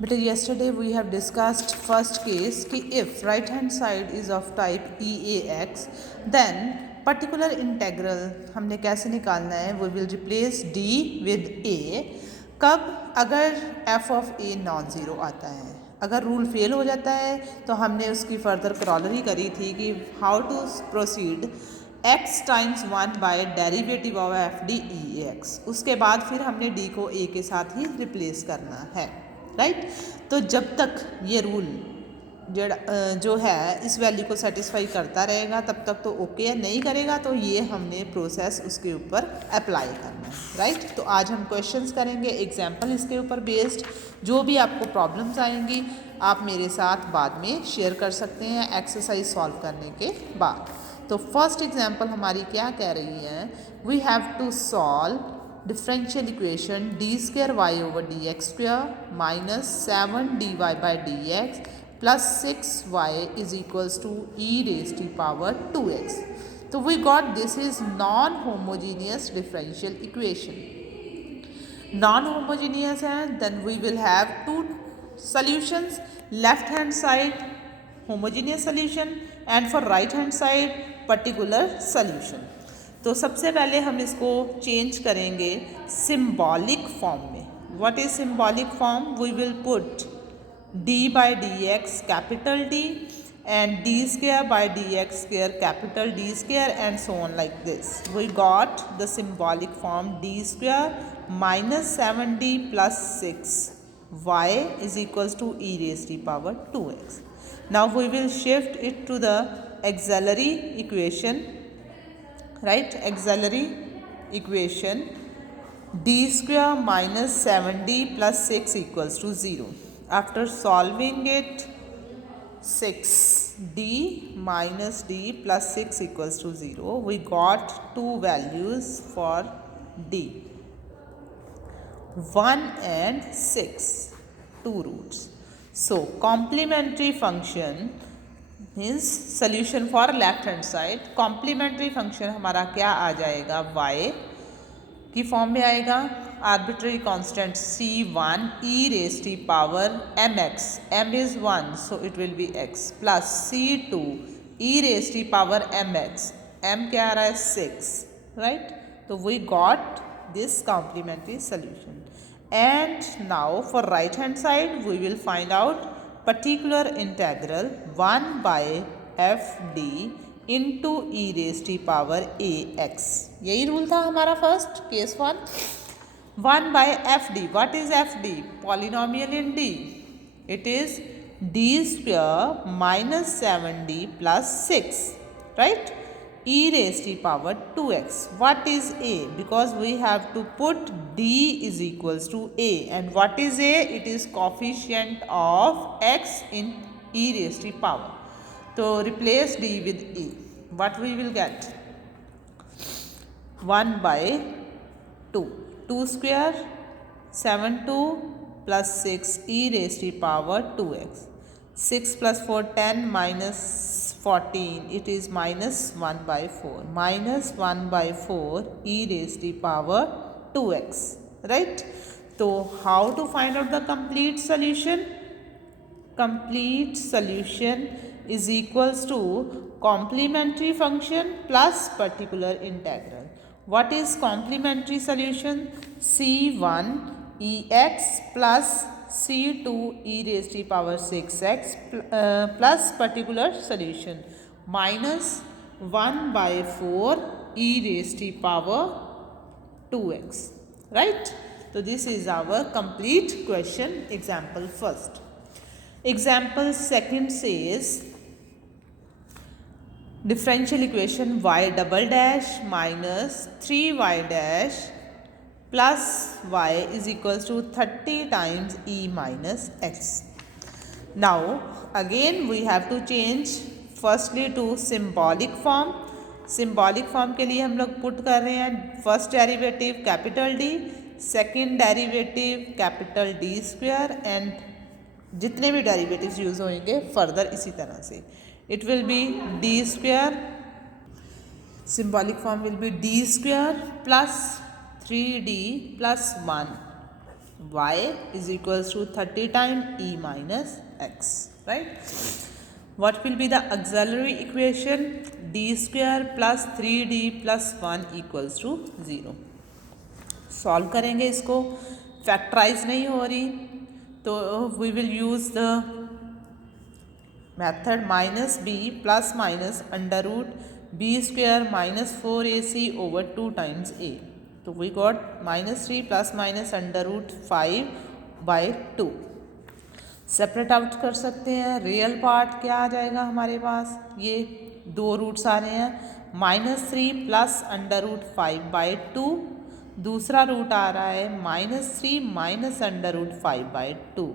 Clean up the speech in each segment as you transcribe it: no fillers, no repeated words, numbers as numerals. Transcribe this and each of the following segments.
But yesterday we have discussed first case कि if right hand side is of type EAX then particular integral हमने कैसे निकालना है, we will replace D with A। कब? अगर f of a non zero आता है। अगर रूल फेल हो जाता है तो हमने उसकी फर्दर क्रॉलरी करी थी कि how to proceed x times 1 by derivative of f d e x. उसके बाद फिर हमने d को a के साथ ही रिप्लेस करना है, राइट। तो जब तक ये रूल जो है इस वैल्यू को सेटिस्फाई करता रहेगा तब तक तो ओके है, नहीं करेगा तो ये हमने प्रोसेस उसके ऊपर अप्लाई करना है, राइट। तो आज हम क्वेश्चंस करेंगे, एग्जांपल इसके ऊपर बेस्ड। जो भी आपको प्रॉब्लम्स आएंगी आप मेरे साथ बाद में शेयर कर सकते हैं एक्सरसाइज सॉल्व करने के बाद। तो फर्स्ट एग्जांपल हमारी क्या कह रही है, we have to solve differential equation d square y over d x square minus 7 dy by dx plus 6y is equals to e raised to power 2x. So we got this is non-homogeneous differential equation. Non-homogeneous है, then we will have two solutions, left hand side homogeneous solution and for right hand side particular solution. तो सबसे पहले हम इसको change करेंगे symbolic form में। What is symbolic form? We will put d by dx capital D and d square by dx square capital D square and so on like this. We got the symbolic form d square minus 7d plus 6y is equals to e raised to power 2x. Now we will shift it to the auxiliary equation, right? Auxiliary equation d square minus 7d plus 6 equals to 0. After solving it, 6d minus d plus 6 equals to 0. We got two values for d, 1 and 6, two roots. So complementary function means solution for left hand side. complementary function हमारा क्या आ जाएगा, y की form में आएगा, arbitrary constant c1 e raised to power mx, m is 1 so it will be x, plus c2 e raised to power mx, m क्या आ रहा है 6, right। तो we got this complementary solution. And now for right hand side we will find out particular integral 1 by f d into e raised to power ax। यही rule था हमारा first case 1 by f d. What is f d? Polynomial in d. It is d square minus 7d plus 6, right? E raised to power 2x. What is a? Because we have to put d is equals to a. And what is a? It is coefficient of x in e raised to power. So replace d with a. What we will get? 1 by 2. 2 square 7 2 plus 6 e raised to power 2x. 6 plus 4 10 minus 14, it is minus 1 by 4, minus 1 by 4 e raised to power 2x, right? So how to find out the complete solution? Complete solution is equals to complementary function plus particular integral. What is complementary solution? c1 ex plus c2 e raised to power 6x plus particular solution minus 1 by 4 e raised to power 2x, right? So this is our complete question. Example first. Example second says differential equation y double dash minus 3y dash plus y is equals to 30 times e minus x. Now again we have to change firstly to symbolic form. symbolic form के लिए हम लोग put कर रहे हैं first derivative capital D, second derivative capital D square and जितने भी derivatives use होंगे फर्दर इसी तरह से it will be d square, symbolic form will be d square plus 3d plus 1 y is equals to 30 times e minus x, right? What will be the auxiliary equation? d square plus 3d plus 1 equals to 0. Solve करेंगे इसको, factorise नहीं हो रही तो we will use the method minus b plus minus under root b square minus 4ac over 2 times a. तो we got -3 plus minus under root 5/2. Separate out कर सकते हैं. रियल पार्ट क्या आ जाएगा हमारे पास, ये दो रूट्स आ रहे हैं, -3 प्लस अंडर रूट 5/2. दूसरा रूट आ रहा है -3 minus under root 5/2.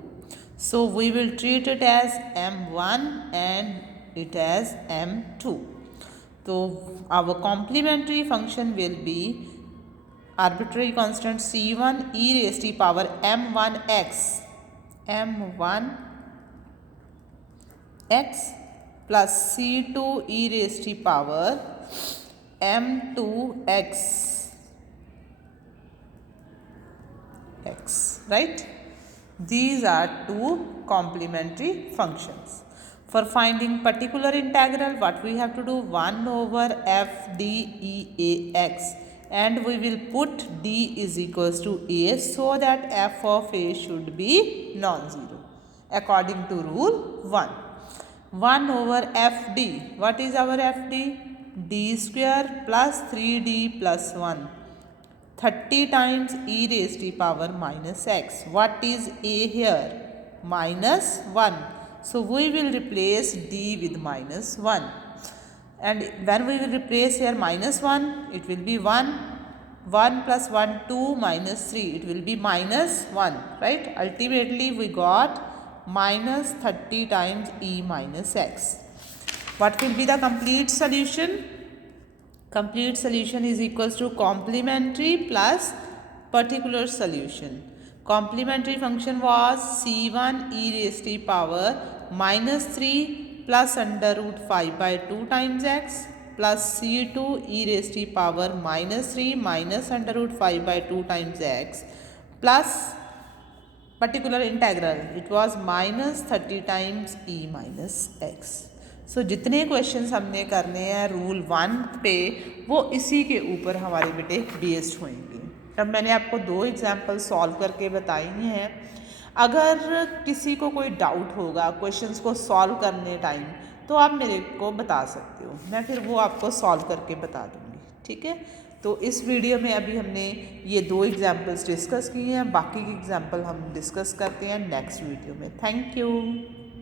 So we will treat it as m1 and it as m2. तो our complementary function will be arbitrary constant c1 e raised to power m1x plus c2 e raised to power m2x, right? These are two complementary functions. For finding particular integral, what we have to do, 1 over f d e a x, and we will put d is equals to a so that f of a should be non-zero according to rule 1. 1 over fd, what is our fd? d square plus 3d plus 1, 30 times e raised to power minus x. What is a here? -1. So we will replace d with -1. And when we will replace here -1, it will be 1. 1 plus 1, 2 minus 3, it will be -1, right? Ultimately, we got -30 times e minus x. What will be the complete solution? Complete solution is equals to complementary plus particular solution. Complementary function was c1 e raised to power -3 plus under root 5/2 times x plus c2 e raised to power -3 minus under root 5/2 times x plus particular integral, it was -30 times e minus x. सो जितने questions हमने करने हैं rule 1 पे वो इसी के ऊपर हमारे बेटे बेस्ड होंगे. अब मैंने आपको 2 एग्जाम्पल सॉल्व करके बताई हैं. अगर किसी को कोई डाउट होगा क्वेश्चंस को सॉल्व करने टाइम तो आप मेरे को बता सकते हो, मैं फिर वो आपको सॉल्व करके बता दूँगी, ठीक है. तो इस वीडियो में अभी हमने ये 2 एग्जाम्पल्स डिस्कस किए हैं, बाकी के एग्जाम्पल हम डिस्कस करते हैं नेक्स्ट वीडियो में. Thank you.